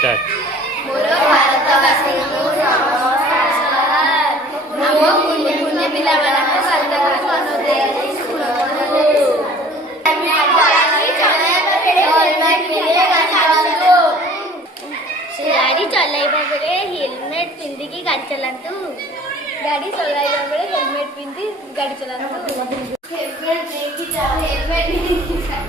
स्टार्ट। ମୋର ଭାରତବାସୀଙ୍କୁ ନମସ୍କାର। ଆମ କୁନି କୁନି ପିଲାମାନଙ୍କ କଥାକୁ ମନ ଦେଇ ଶୁଣନ୍ତୁ। ଗାଡ଼ି ଚଲାଇବା ବେଳେ ହେଲମେଟ୍ ପିନ୍ଧିକି ଗାଡ଼ି ଚଲାନ୍ତୁ। ଗାଡ଼ି ଚଲାଇବା ବେଳେ ହେଲମେଟ୍ ପିନ୍ଧି ଗାଡ଼ି ଚଲାନ୍ତୁ। ହେଲମେଟ୍ ନେଇକି ଯାଅ। ହେଲମେଟ୍ ନେଇକି ଯାଅ।